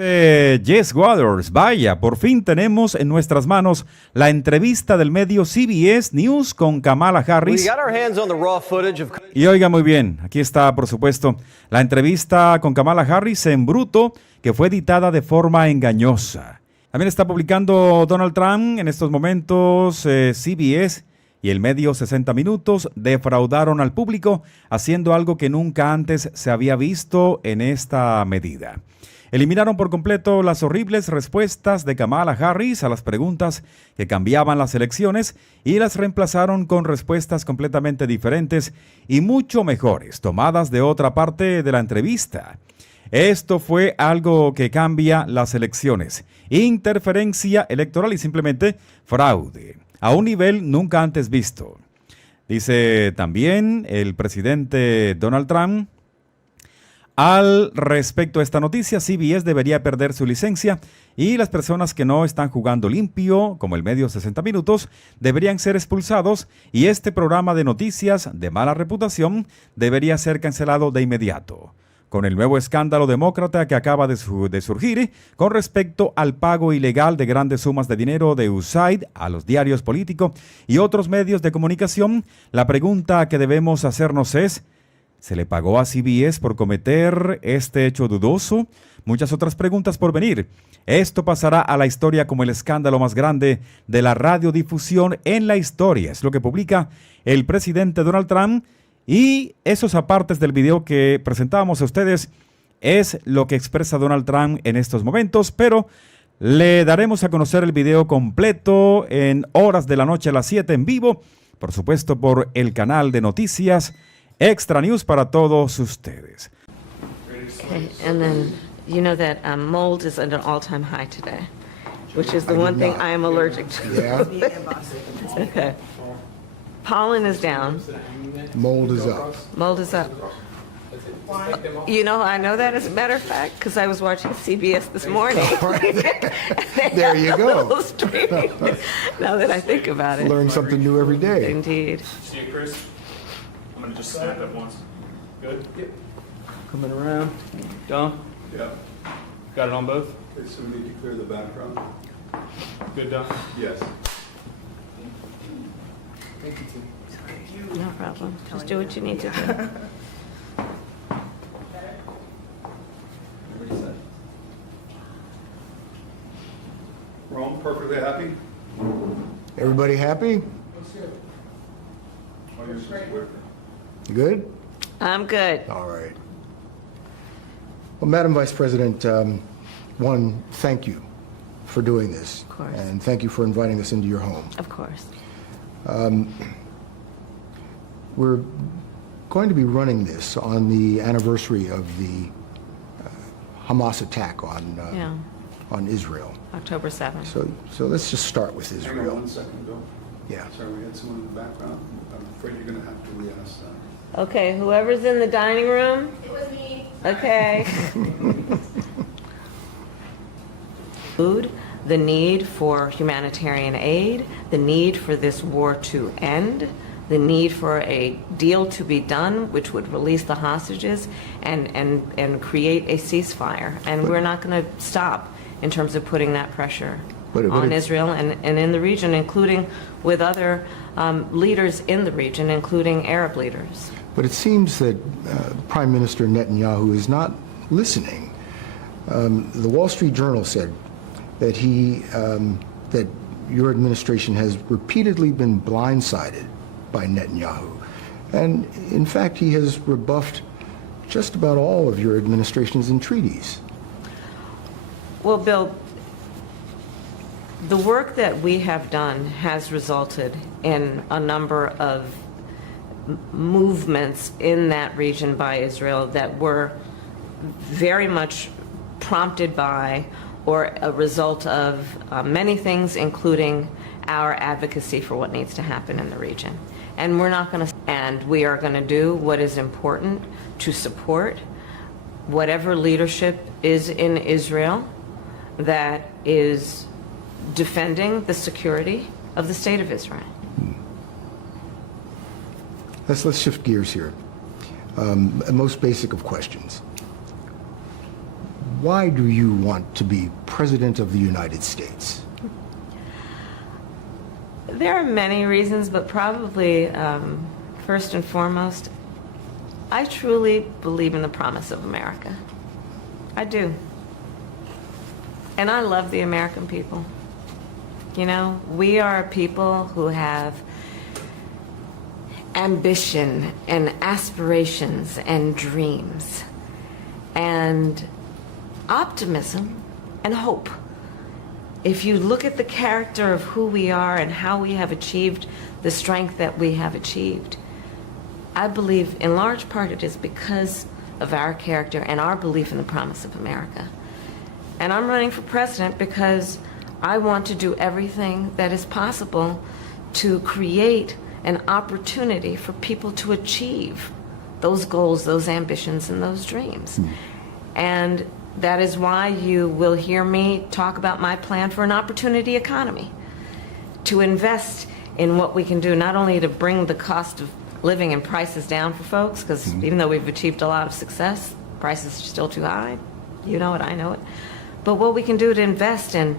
Jess Waters, vaya, por fin tenemos en nuestras manos la entrevista del medio CBS News con Kamala Harris. Y oiga muy bien, aquí está por supuesto la entrevista con Kamala Harris en bruto que fue editada de forma engañosa. También está publicando Donald Trump en estos momentos. CBS y el medio 60 Minutos defraudaron al público haciendo algo que nunca antes se había visto en esta medida. Eliminaron por completo las horribles respuestas de Kamala Harris a las preguntas que cambiaban las elecciones y las reemplazaron con respuestas completamente diferentes y mucho mejores, tomadas de otra parte de la entrevista. Esto fue algo que cambia las elecciones, interferencia electoral y simplemente fraude, a un nivel nunca antes visto. Dice también el presidente Donald Trump. Al respecto a esta noticia, CBS debería perder su licencia y las personas que no están jugando limpio, como el medio 60 Minutos, deberían ser expulsados y este programa de noticias de mala reputación debería ser cancelado de inmediato. Con el nuevo escándalo demócrata que acaba de surgir con respecto al pago ilegal de grandes sumas de dinero de USAID a los diarios políticos y otros medios de comunicación, la pregunta que debemos hacernos es: ¿se le pagó a CBS por cometer este hecho dudoso? Muchas otras preguntas por venir. Esto pasará a la historia como el escándalo más grande de la radiodifusión en la historia. Es lo que publica el presidente Donald Trump. Y esos apartes del video que presentábamos a ustedes es lo que expresa Donald Trump en estos momentos. Pero le daremos a conocer el video completo en horas de la noche a las 7 en vivo. Por supuesto por el canal de noticias Extra News para todos ustedes. Okay, and then you know that mold is at an all-time high today, which is the one thing I am allergic to. Yeah. Okay. Pollen is down. Mold is up. Mold is up. You know, I know that as a matter of fact because I was watching CBS this morning. There you go. Now that I think about it. Learn something new every day. Indeed. See you, Chris? I'm going to just snap it once. Good? Yep. Coming around. Done? Yeah. Got it on both? Okay, so we need to clear the background. Good, done? Yes. No problem. Just do what you need to do. We're all perfectly happy? Everybody happy? Oh, you're so swift. You good? I'm good. All right. Well, Madam Vice President, one, thank you for doing this. Of course. And thank you for inviting us into your home. Of course. We're going to be running this on the anniversary of the Hamas attack on Israel. October 7th. So let's just start with Hang on Israel. 1 second, Bill. Yeah. Sorry, we had someone in the background. I'm afraid you're going to have to re-ask that. Okay, whoever's in the dining room. It was me. Okay. Food, the need for humanitarian aid, the need for this war to end, the need for a deal to be done which would release the hostages and create a ceasefire. And we're not going to stop in terms of putting that pressure on Israel and in the region, including with other leaders in the region, including Arab leaders. But it seems that Prime Minister Netanyahu is not listening. The Wall Street Journal said that that your administration has repeatedly been blindsided by Netanyahu. And in fact, he has rebuffed just about all of your administration's entreaties. Well, Bill, the work that we have done has resulted in a number of movements in that region by Israel that were very much prompted by or a result of many things, including our advocacy for what needs to happen in the region. And we're not going to, and we are going to do what is important to support whatever leadership is in Israel that is defending the security of the state of Israel. Let's shift gears here. A most basic of questions. why do you want to be President of the United States? There are many reasons, but probably first and foremost, I truly believe in the promise of America. I do. And I love the American people. You know, we are a people who have ambition and aspirations and dreams and optimism and hope. If you look at the character of who we are and how we have achieved the strength that we have achieved, I believe in large part it is because of our character and our belief in the promise of America. And I'm running for president because I want to do everything that is possible to create an opportunity for people to achieve those goals, those ambitions, and those dreams. And that is why you will hear me talk about my plan for an opportunity economy, to invest in what we can do, not only to bring the cost of living and prices down for folks, because even though we've achieved a lot of success, prices are still too high. You know it, I know it. But what we can do to invest in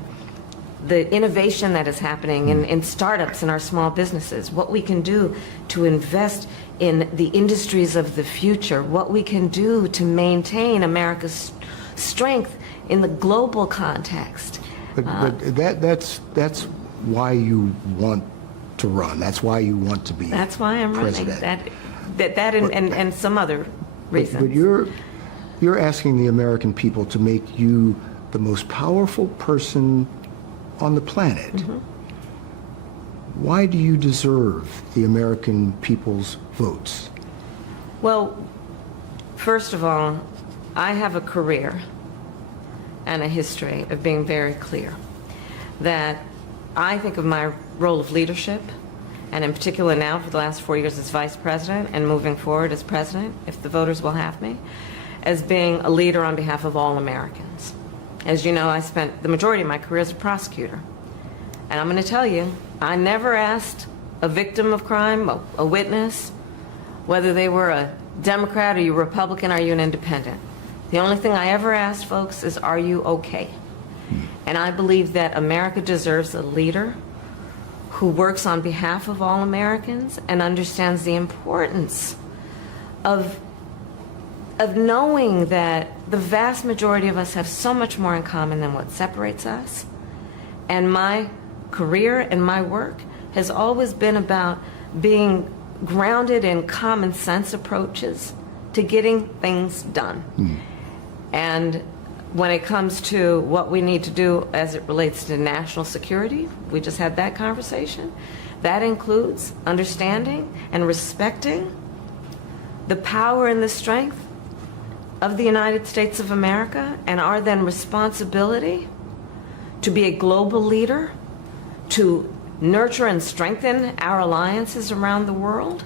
the innovation that is happening in startups and our small businesses, what we can do to invest in the industries of the future, what we can do to maintain America's strength in the global context. But that's why you want to run. That's why you want to be That's why I'm president. running. That and some other reasons. But you're asking the American people to make you the most powerful person on the planet. Why do you deserve the American people's votes? Well, first of all, I have a career and a history of being very clear that I think of my role of leadership, and in particular now for the last 4 years as vice president and moving forward as president, if the voters will have me, as being a leader on behalf of all Americans. As you know, I spent the majority of my career as a prosecutor. And I'm going to tell you, I never asked a victim of crime, a witness, whether they were a Democrat, are you Republican, are you an independent. The only thing I ever asked folks is, are you okay? And I believe that America deserves a leader who works on behalf of all Americans and understands the importance of knowing that the vast majority of us have so much more in common than what separates us. And my career and my work has always been about being grounded in common sense approaches to getting things done. And when it comes to what we need to do as it relates to national security, we just had that conversation. That includes understanding and respecting the power and the strength of the United States of America and our then responsibility to be a global leader, to nurture and strengthen our alliances around the world,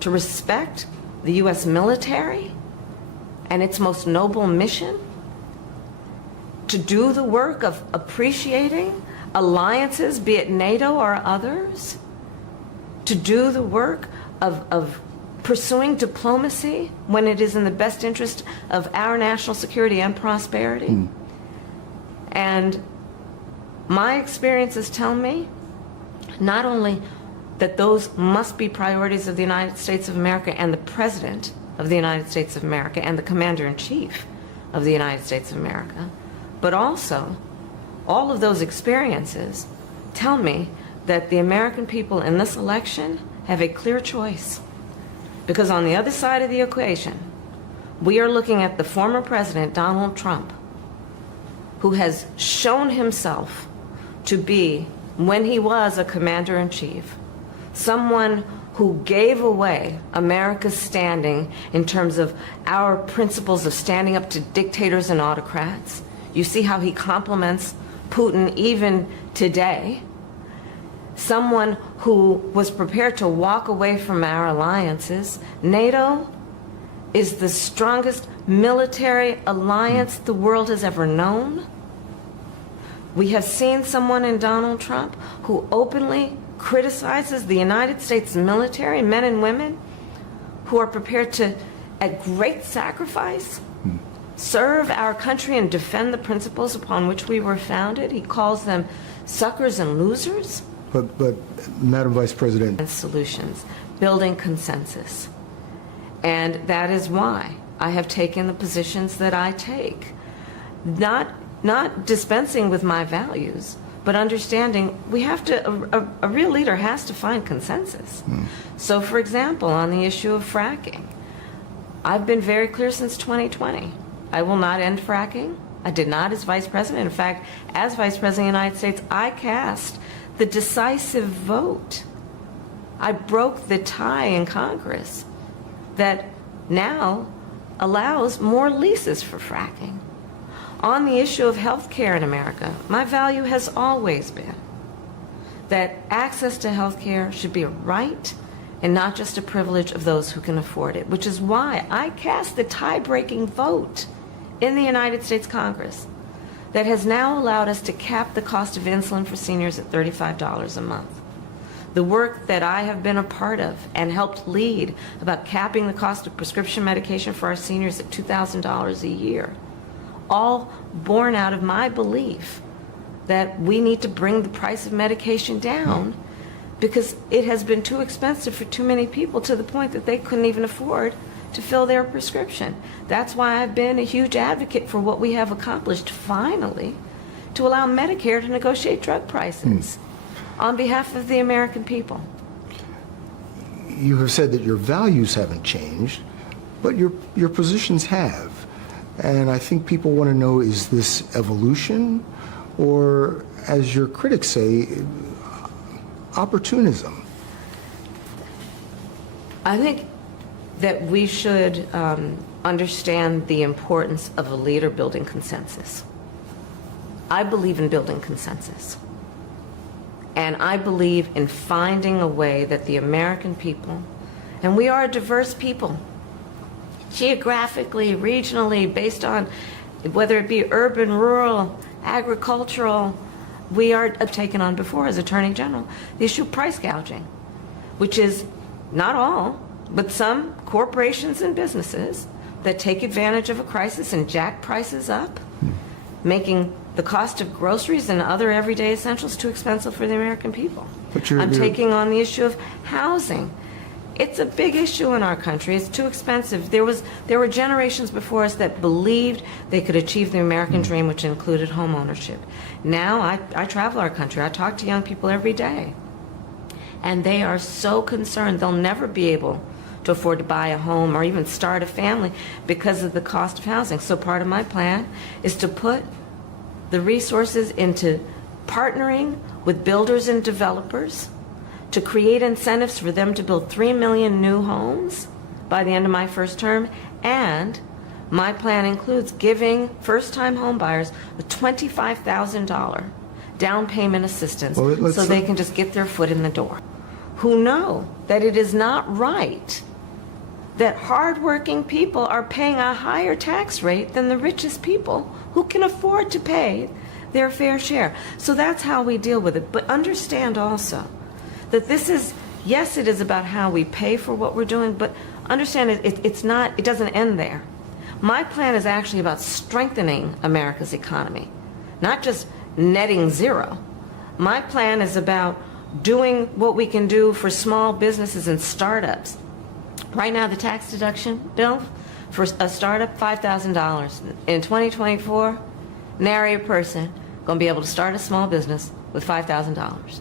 to respect the U.S. military and its most noble mission, to do the work of appreciating alliances, be it NATO or others, to do the work of pursuing diplomacy when it is in the best interest of our national security and prosperity. And my experiences tell me not only that those must be priorities of the United States of America and the President of the United States of America and the Commander-in-Chief of the United States of America, but also all of those experiences tell me that the American people in this election have a clear choice. Because on the other side of the equation, we are looking at the former president, Donald Trump, who has shown himself to be, when he was a commander-in-chief, someone who gave away America's standing in terms of our principles of standing up to dictators and autocrats. You see how he compliments Putin even today. Someone who was prepared to walk away from our alliances. NATO is the strongest military alliance the world has ever known. We have seen someone in Donald Trump who openly criticizes the United States military, men and women, who are prepared to, at great sacrifice, serve our country and defend the principles upon which we were founded. He calls them suckers and losers. But Madam Vice President. And solutions, building consensus. And that is why I have taken the positions that I take. Not dispensing with my values, but understanding we have to, a real leader has to find consensus. So, for example, on the issue of fracking, I've been very clear since 2020. I will not end fracking. I did not as Vice President. In fact, as Vice President of the United States, I cast the decisive vote. I broke the tie in Congress that now allows more leases for fracking. On the issue of health care in America, my value has always been that access to health care should be a right and not just a privilege of those who can afford it, which is why I cast the tie-breaking vote in the United States Congress that has now allowed us to cap the cost of insulin for seniors at $35 a month. The work that I have been a part of and helped lead about capping the cost of prescription medication for our seniors at $2,000 a year, all born out of my belief that we need to bring the price of medication down because it has been too expensive for too many people to the point that they couldn't even afford to fill their prescription. That's why I've been a huge advocate for what we have accomplished finally to allow Medicare to negotiate drug prices on behalf of the American people. You have said that your values haven't changed, but your positions have. And I think people want to know, is this evolution or, as your critics say, opportunism? I think that we should understand the importance of a leader building consensus. I believe in building consensus. And I believe in finding a way that the American people, and we are a diverse people, geographically, regionally, based on whether it be urban, rural, agricultural, we are taken on before as Attorney General, the issue of price gouging, which is not all, but some corporations and businesses that take advantage of a crisis and jack prices up, making the cost of groceries and other everyday essentials too expensive for the American people. I'm taking on the issue of housing. It's a big issue in our country. It's too expensive. There were generations before us that believed they could achieve the American dream, which included home ownership. Now I travel our country. I talk to young people every day. And they are so concerned they'll never be able to afford to buy a home or even start a family because of the cost of housing. So part of my plan is to put the resources into partnering with builders and developers to create incentives for them to build 3 million new homes by the end of my first term. And my plan includes giving first-time home buyers a $25,000 down payment assistance so they can just get their foot in the door, who know that it is not right that hardworking people are paying a higher tax rate than the richest people who can afford to pay their fair share. So that's how we deal with it. But understand also that this is, yes, it is about how we pay for what we're doing, but understand it doesn't end there. My plan is actually about strengthening America's economy, not just netting zero. My plan is about doing what we can do for small businesses and startups. Right now, the tax deduction bill for a startup, $5,000. In 2024, nary a person going to be able to start a small business with $5,000.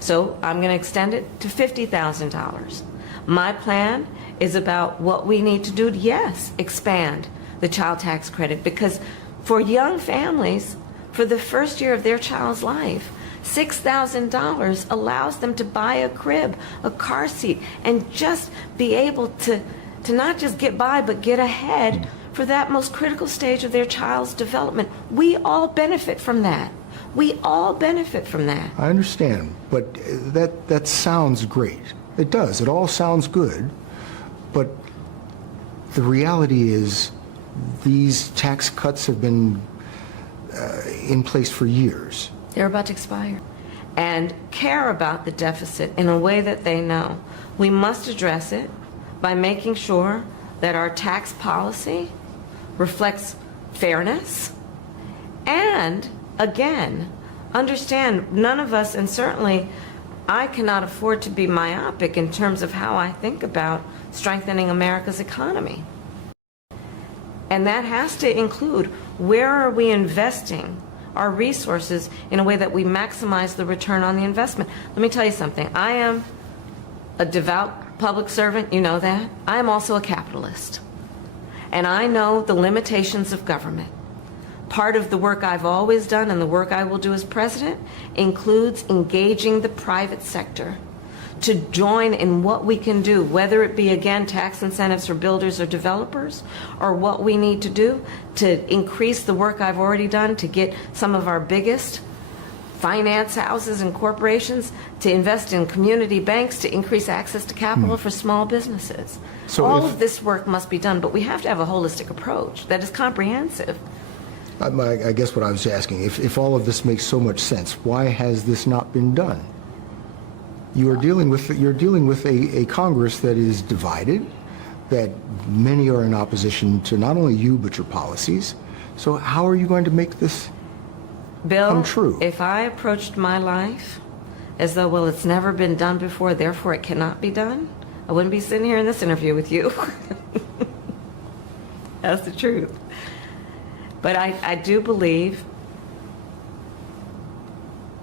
So I'm going to extend it to $50,000. My plan is about what we need to do to, yes, expand the child tax credit, because for young families, for the first year of their child's life, $6,000 allows them to buy a crib, a car seat, and just be able to not just get by, but get ahead for that most critical stage of their child's development. We all benefit from that. We all benefit from that. I understand, but that sounds great. It does. It all sounds good, but the reality is these tax cuts have been in place for years. They're about to expire. And care about the deficit in a way that they know. We must address it by making sure that our tax policy reflects fairness, and again, understand none of us, and certainly I cannot afford to be myopic in terms of how I think about strengthening America's economy. And that has to include where are we investing our resources in a way that we maximize the return on the investment. Let me tell you something. I am a devout public servant, you know that. I am also a capitalist. And I know the limitations of government. Part of the work I've always done and the work I will do as president includes engaging the private sector to join in what we can do, whether it be, again, tax incentives for builders or developers, or what we need to do to increase the work I've already done to get some of our biggest finance houses and corporations to invest in community banks to increase access to capital for small businesses. So all of this work must be done, but we have to have a holistic approach that is comprehensive. I guess what I was asking, if all of this makes so much sense, why has this not been done? You're dealing with a Congress that is divided, that many are in opposition to not only you but your policies. So how are you going to make this come true? Bill, if I approached my life as though, well, it's never been done before, therefore it cannot be done, I wouldn't be sitting here in this interview with you. That's the truth. But I do believe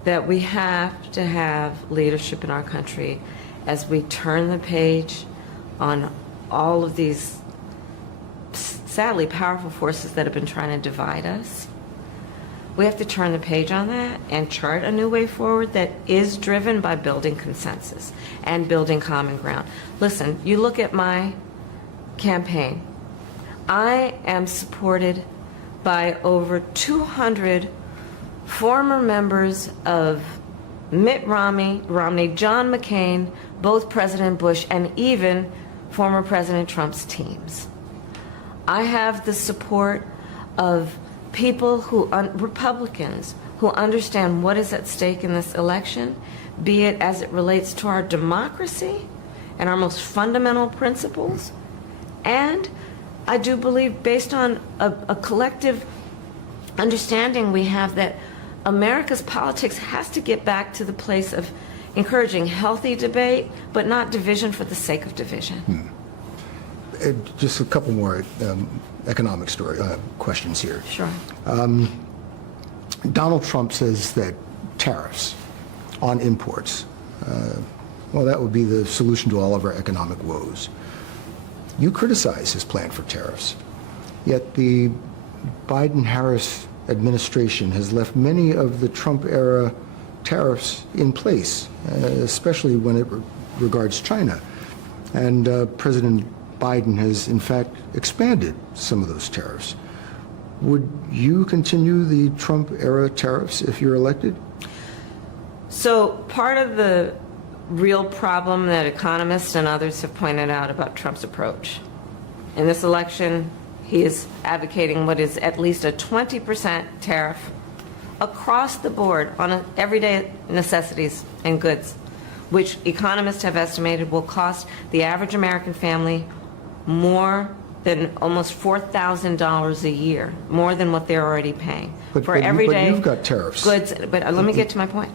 that we have to have leadership in our country as we turn the page on all of these sadly powerful forces that have been trying to divide us. We have to turn the page on that and chart a new way forward that is driven by building consensus and building common ground. Listen, you look at my campaign. I am supported by over 200 former members of Mitt Romney, John McCain, both President Bush, and even former President Trump's teams. I have the support of people Republicans who understand what is at stake in this election, be it as it relates to our democracy and our most fundamental principles. And I do believe, based on a collective understanding we have, that America's politics has to get back to the place of encouraging healthy debate, but not division for the sake of division. Just a couple more economic questions here. Sure. Donald Trump says that tariffs on imports, well, that would be the solution to all of our economic woes. You criticize his plan for tariffs, yet the Biden-Harris administration has left many of the Trump-era tariffs in place, especially when it regards China. And President Biden has, in fact, expanded some of those tariffs. Would you continue the Trump-era tariffs if you're elected? So part of the real problem that economists and others have pointed out about Trump's approach in this election, he is advocating what is at least a 20% tariff across the board on everyday necessities and goods, which economists have estimated will cost the average American family more than almost $4,000 a year, more than what they're already paying for everyday you've got tariffs. Goods. But let me get to my point.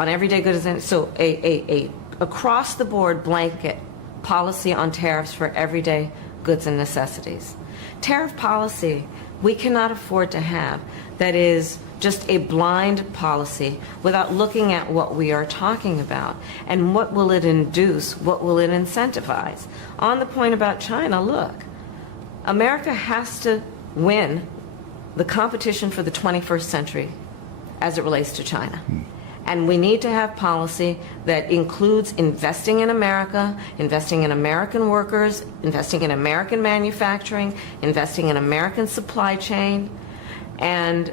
On everyday goods, so a across the board blanket policy on tariffs for everyday goods and necessities. Tariff policy we cannot afford to have that is just a blind policy without looking at what we are talking about and what will it induce, what will it incentivize. On the point about China, look, America has to win the competition for the 21st century as it relates to China. And we need to have policy that includes investing in America, investing in American workers, investing in American manufacturing, investing in American supply chain. And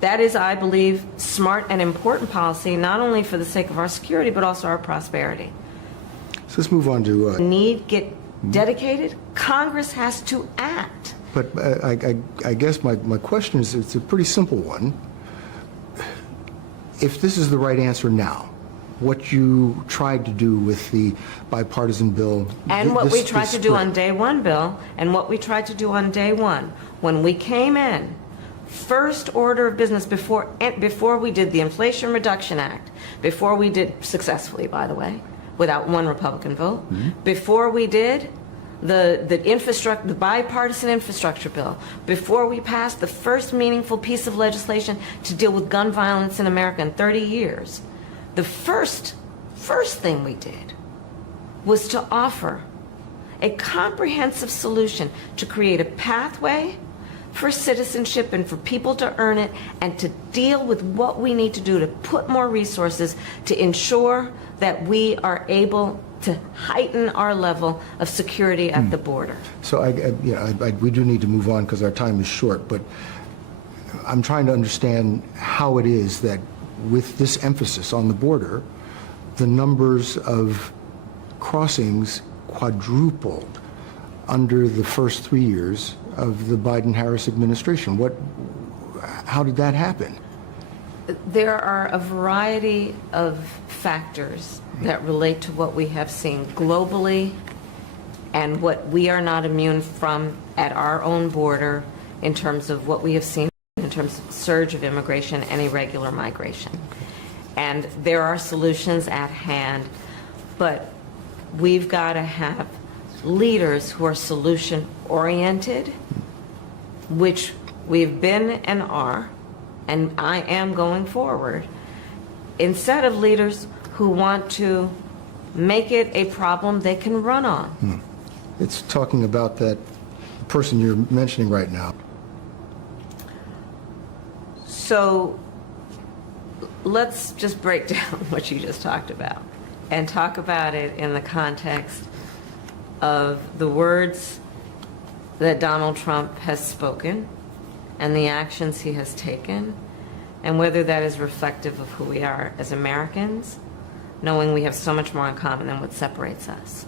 that is, I believe, smart and important policy, not only for the sake of our security, but also our prosperity. So let's move on to... Need get dedicated. Congress has to act. But I guess my question is, it's a pretty simple one. If this is the right answer now, what you tried to do with the bipartisan bill. And what we tried to do on day one, Bill, and what we tried to do on day one, when we came in, first order of business before we did the Inflation Reduction Act, before we did, successfully, by the way, without one Republican vote, before we did the bipartisan infrastructure bill, before we passed the first meaningful piece of legislation to deal with gun violence in America in 30 years, the first thing we did was to offer a comprehensive solution to create a pathway for citizenship and for people to earn it, and to deal with what we need to do to put more resources to ensure that we are able to heighten our level of security at the border. So we do need to move on because our time is short, but I'm trying to understand how it is that with this emphasis on the border, the numbers of crossings quadrupled under the first 3 years of the Biden-Harris administration. How did that happen? There are a variety of factors that relate to what we have seen globally and what we are not immune from at our own border in terms of what we have seen in terms of surge of immigration and irregular migration. And there are solutions at hand, but we've got to have leaders who are solution-oriented, which we've been and are, and I am going forward, instead of leaders who want to make it a problem they can run on. It's talking about that person you're mentioning right now. So let's just break down what you just talked about and talk about it in the context of the words that Donald Trump has spoken and the actions he has taken, and whether that is reflective of who we are as Americans, knowing we have so much more in common than what separates us.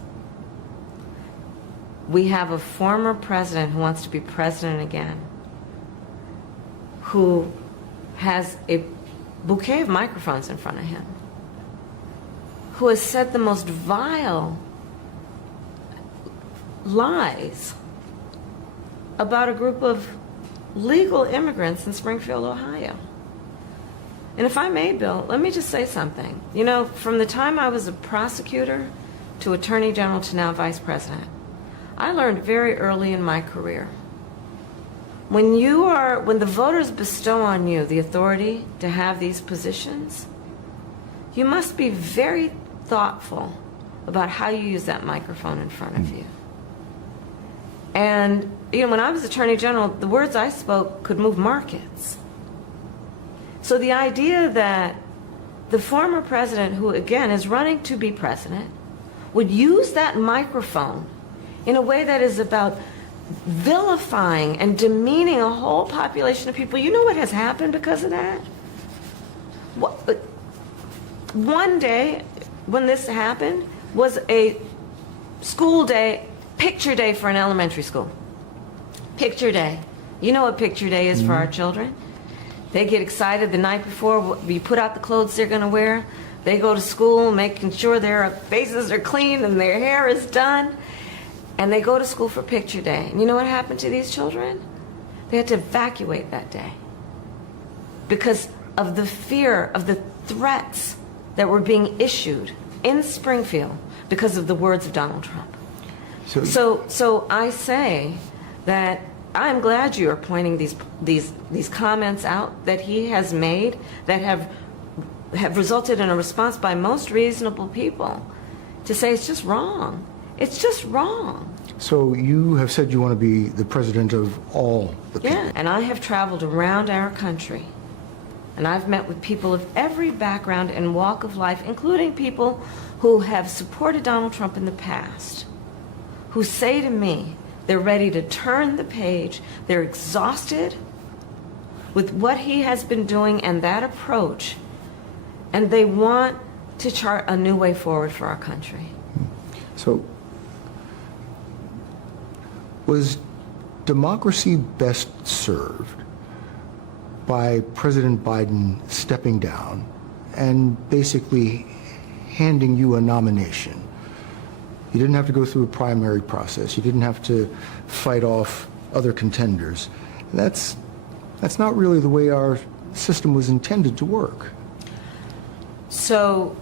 We have a former president who wants to be president again, who has a bouquet of microphones in front of him, who has said the most vile lies about a group of legal immigrants in Springfield, Ohio. And if I may, Bill, let me just say something. You know, from the time I was a prosecutor to attorney general to now vice president, I learned very early in my career, when the voters bestow on you the authority to have these positions, you must be very thoughtful about how you use that microphone in front of you. And, you know, when I was attorney general, the words I spoke could move markets. So the idea that the former president, who again is running to be president, would use that microphone in a way that is about vilifying and demeaning a whole population of people. You know what has happened because of that? One day when this happened was a school day, picture day for an elementary school. Picture day. You know what picture day is for our children? They get excited the night before. We put out the clothes they're going to wear. They go to school making sure their faces are clean and their hair is done. And they go to school for picture day. And you know what happened to these children? They had to evacuate that day because of the fear of the threats that were being issued in Springfield because of the words of Donald Trump. So I say that I'm glad you are pointing these comments out that he has made that have resulted in a response by most reasonable people to say it's just wrong. It's just wrong. So you have said you want to be the president of all the people. Yeah, and I have traveled around our country, and I've met with people of every background and walk of life, including people who have supported Donald Trump in the past, who say to me they're ready to turn the page, they're exhausted with what he has been doing and that approach, and they want to chart a new way forward for our country. So, was democracy best served by President Biden stepping down and basically handing you a nomination. You didn't have to go through a primary process. You didn't have to fight off other contenders. And that's not really the way our system was intended to work. So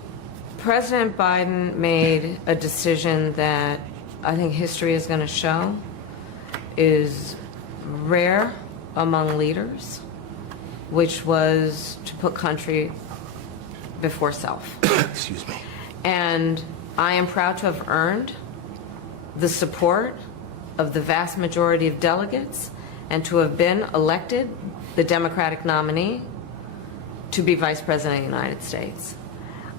President Biden made a decision that I think history is going to show is rare among leaders, which was to put country before self. Excuse me. And I am proud to have earned the support of the vast majority of delegates and to have been elected the Democratic nominee to be Vice President of the United States.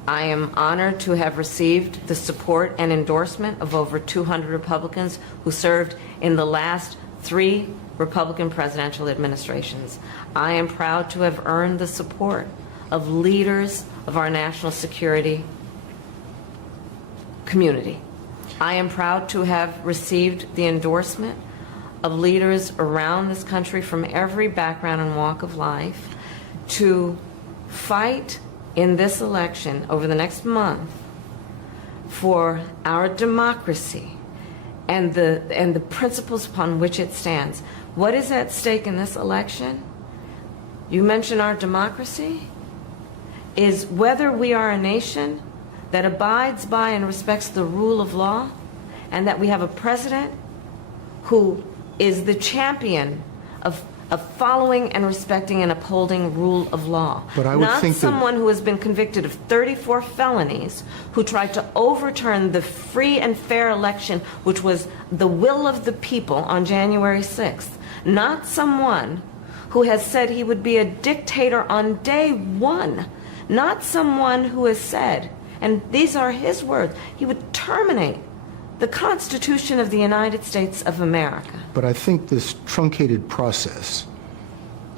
I am honored to have received the support and endorsement of over 200 Republicans who served in the last 3 Republican presidential administrations. I am proud to have earned the support of leaders of our national security community. I am proud to have received the endorsement of leaders around this country from every background and walk of life to fight in this election over the next month for our democracy and the principles upon which it stands. What is at stake in this election? You mentioned our democracy, is whether we are a nation that abides by and respects the rule of law, and that we have a president who is the champion of following and respecting and upholding rule of law. But I would not think someone who has been convicted of 34 felonies, who tried to overturn the free and fair election, which was the will of the people on January 6th. Not someone who has said he would be a dictator on day one. Not someone who has said, and these are his words, he would terminate the Constitution of the United States of America. But I think this truncated process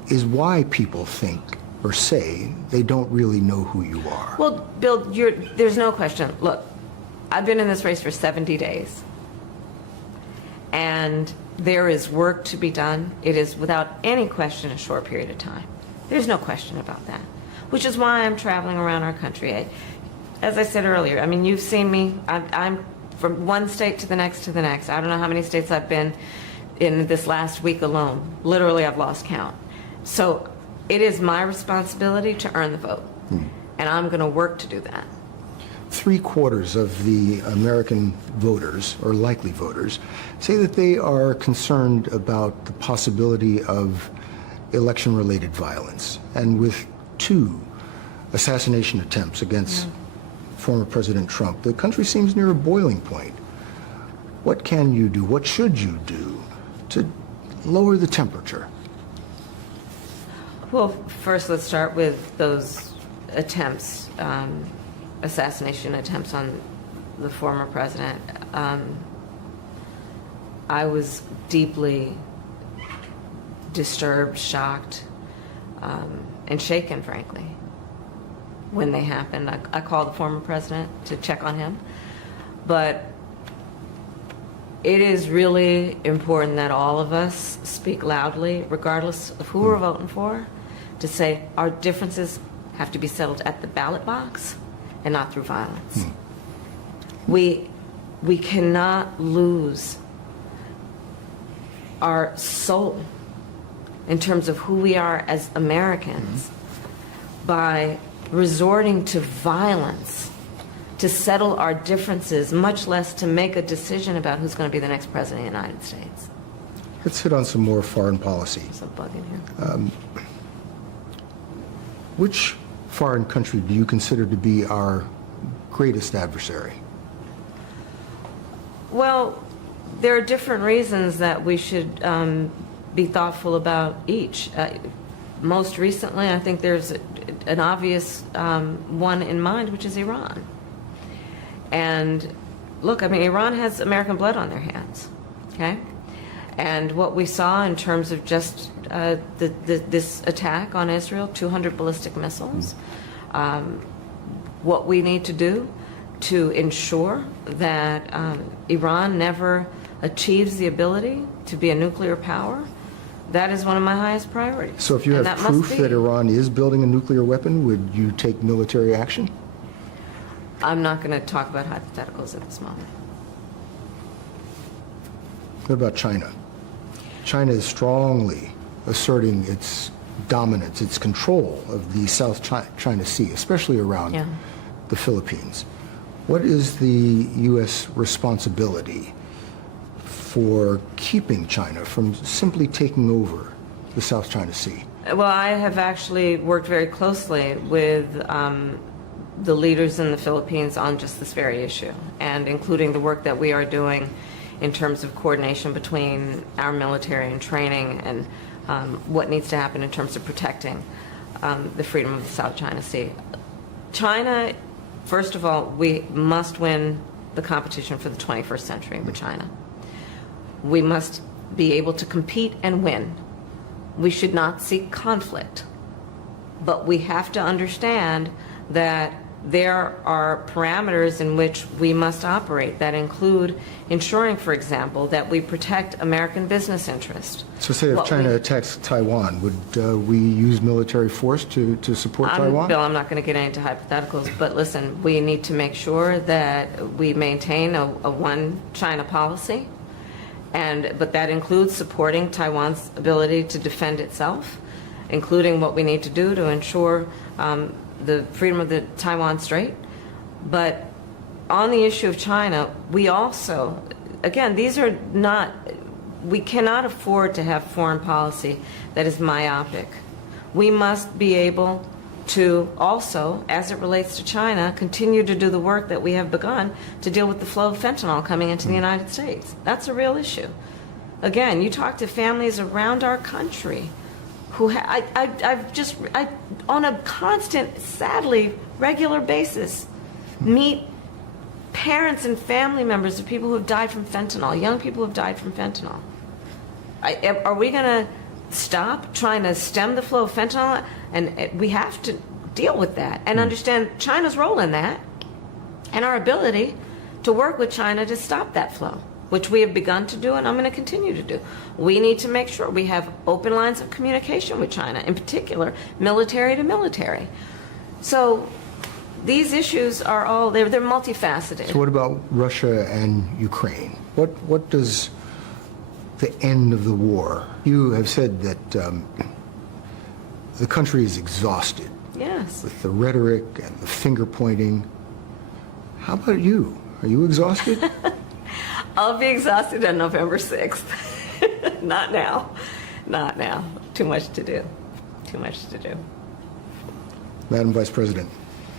is why people think or say they don't really know who you are. Well, Bill, there's no question. Look, I've been in this race for 70 days. And there is work to be done. It is, without any question, a short period of time. There's no question about that, which is why I'm traveling around our country. As I said earlier, I mean, you've seen me. I'm from one state to the next to the next. I don't know how many states I've been in this last week alone. Literally, I've lost count. So it is my responsibility to earn the vote. And I'm going to work to do that. 3/4 of the American voters, or likely voters, say that they are concerned about the possibility of election-related violence. And with 2 assassination attempts against former President Trump, the country seems near a boiling point. What can you do? What should you do to lower the temperature? Well, first let's start with those attempts, assassination attempts on the former president. I was deeply disturbed, shocked, and shaken, frankly, when they happened. I called the former president to check on him. But it is really important that all of us speak loudly, regardless of who we're voting for, to say our differences have to be settled at the ballot box and not through violence. We cannot lose our soul in terms of who we are as Americans by resorting to violence to settle our differences, much less to make a decision about who's going to be the next president of the United States. Let's hit on some more foreign policy. There's a bug in here. Which foreign country do you consider to be our greatest adversary? Well, there are different reasons that we should be thoughtful about each. Most recently, I think there's an obvious one in mind, which is Iran. And look, I mean, Iran has American blood on their hands, okay? And what we saw in terms of just this attack on Israel, 200 ballistic missiles, what we need to do to ensure that Iran never achieves the ability to be a nuclear power, that is one of my highest priorities. So if you have proof that Iran is building a nuclear weapon, would you take military action? I'm not going to talk about hypotheticals at this moment. What about China? China is strongly asserting its dominance, its control of the South China Sea, especially around the Philippines. What is the U.S. responsibility for keeping China from simply taking over the South China Sea? Well, I have actually worked very closely with the leaders in the Philippines on just this very issue, and including the work that we are doing in terms of coordination between our military and training, and what needs to happen in terms of protecting the freedom of the South China Sea. China, first of all, we must win the competition for the 21st century with China. We must be able to compete and win. We should not seek conflict, but we have to understand that there are parameters in which we must operate that include ensuring, for example, that we protect American business interests. So say if China attacks Taiwan, would we use military force to support Taiwan? Bill, I'm not going to get into hypotheticals, but listen, we need to make sure that we maintain a one China policy, but that includes supporting Taiwan's ability to defend itself, including what we need to do to ensure the freedom of the Taiwan Strait. But on the issue of China, we also, again, we cannot afford to have foreign policy that is myopic. We must be able to also, as it relates to China, continue to do the work that we have begun to deal with the flow of fentanyl coming into the United States. That's a real issue. Again, you talk to families around our country who I on a constant, sadly, regular basis, meet parents and family members of people who have died from fentanyl, young people who have died from fentanyl. Are we going to stop trying to stem the flow of fentanyl? And we have to deal with that and understand China's role in that and our ability to work with China to stop that flow, which we have begun to do and I'm going to continue to do. We need to make sure we have open lines of communication with China, in particular, military to military. So these issues are all, they're multifaceted. So what about Russia and Ukraine? What does the end of the war? You have said that the country is exhausted. Yes. With the rhetoric and the finger pointing. How about you? Are you exhausted? I'll be exhausted on November 6th. Not now. Not now. Too much to do. Too much to do. Madam Vice President,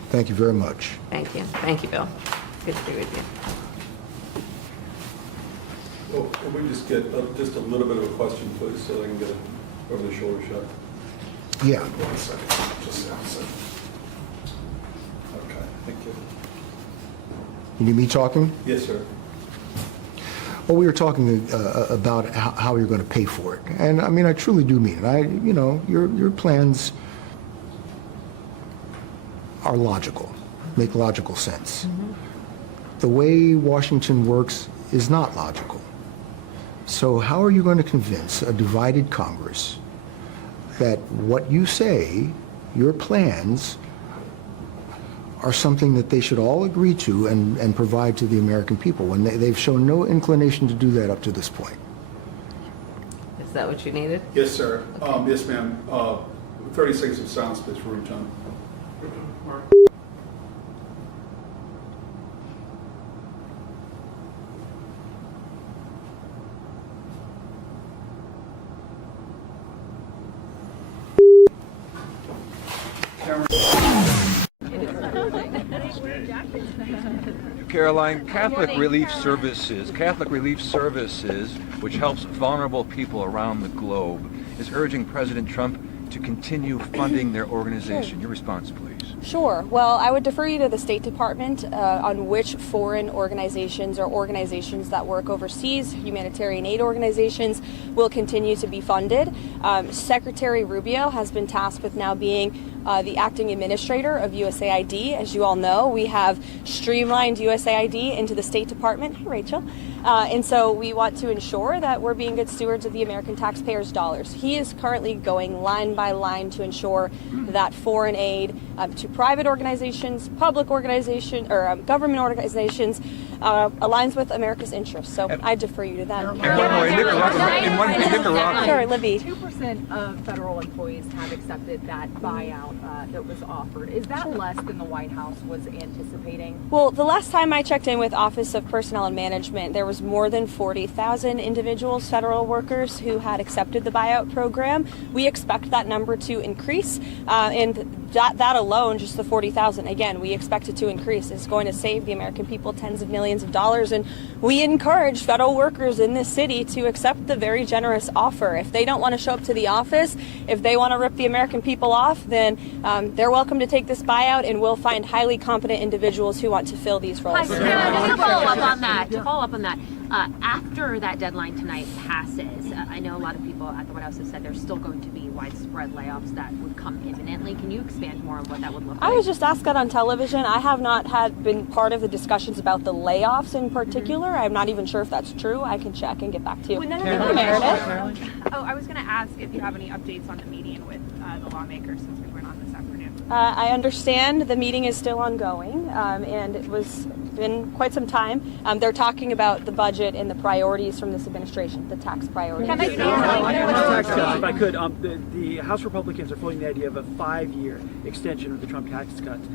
thank you very much. Thank you. Thank you, Bill. Good to be with you. Well, can we just get just a little bit of a question, please, so I can get it over the shoulder shot? Yeah. 1 second. Just a second. Okay, thank you. You need me talking? Yes, sir. Well, we were talking about how you're going to pay for it, and I mean, I truly do mean it. Your plans are logical, make logical sense. Mm-hmm. The way Washington works is not logical. So how are you going to convince a divided Congress that what you say, your plans, are something that they should all agree to and provide to the American people when they've shown no inclination to do that up to this point? Is that what you needed? Yes, sir. Okay. Yes, ma'am. 30 seconds of silence, please, for room time. Caroline, Catholic Relief Services, which helps vulnerable people around the globe, is urging President Trump to continue funding their organization. Your response, please. Sure. Well, I would defer you to the State Department on which foreign organizations or organizations that work overseas, humanitarian aid organizations, will continue to be funded. Secretary Rubio has been tasked with now being the acting administrator of USAID. As you all know, we have streamlined USAID into the State Department. Hey, Rachel. And so we want to ensure that we're being good stewards of the American taxpayers' dollars. He is currently going line by line to ensure that foreign aid to private organizations, public organizations, or government organizations, aligns with America's interests. So I defer you to them. And one more, in Nicaragua. Sure, Libby. 2% of federal employees have accepted that buyout that was offered. Is that less than the White House was anticipating? Well, the last time I checked in with Office of Personnel and Management, there was more than 40,000 individuals, federal workers, who had accepted the buyout program. We expect that number to increase, and that alone, just the 40,000, again, we expect it to increase. It's going to save the American people tens of millions of dollars, and we encourage federal workers in this city to accept the very generous offer. If they don't want to show up to the office, if they want to rip the American people off, then they're welcome to take this buyout, and we'll find highly competent individuals who want to fill these roles. Just to follow up on that, after that deadline tonight passes, I know a lot of people at the White House have said there's still going to be widespread layoffs that would come imminently. Can you expand more on what that would look like? I was just asked that on television. I have not been part of the discussions about the layoffs in particular. I'm not even sure if that's true. I can check and get back to you. Meredith? Oh, I was going to ask if you have any updates on the meeting with the lawmakers since we went on this afternoon. I understand the meeting is still ongoing, and it was been quite some time. They're talking about the budget and the priorities from this administration, the tax priorities. Tax cuts, if I could. The House Republicans are floating the idea of a 5-year extension of the Trump tax cuts.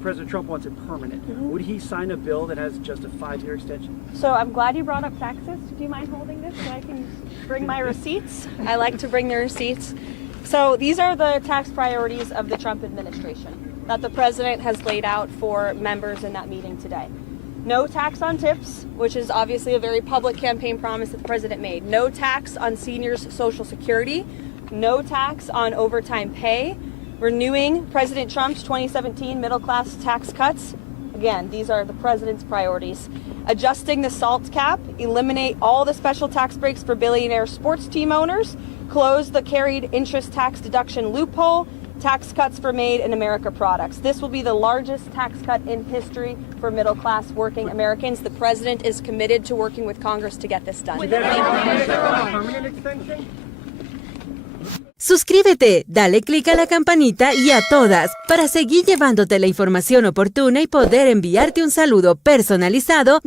President Trump wants it permanent. Would he sign a bill that has just a 5-year extension? So I'm glad you brought up taxes. Do you mind holding this so I can bring my receipts? I like to bring the receipts. So these are the tax priorities of the Trump administration that the president has laid out for members in that meeting today. No tax on tips, which is obviously a very public campaign promise that the president made. No tax on seniors' Social Security. No tax on overtime pay. Renewing President Trump's 2017 middle-class tax cuts. Again, these are the president's priorities. Adjusting the SALT cap. Eliminate all the special tax breaks for billionaire sports team owners. Close the carried interest tax deduction loophole. Tax cuts for Made in America products. This will be the largest tax cut in history for middle-class working Americans. The president is committed to working with Congress to get this done. Suscríbete, dale clic a la campanita y a todas para seguir llevándote la información oportuna y poder enviarte un saludo personalizado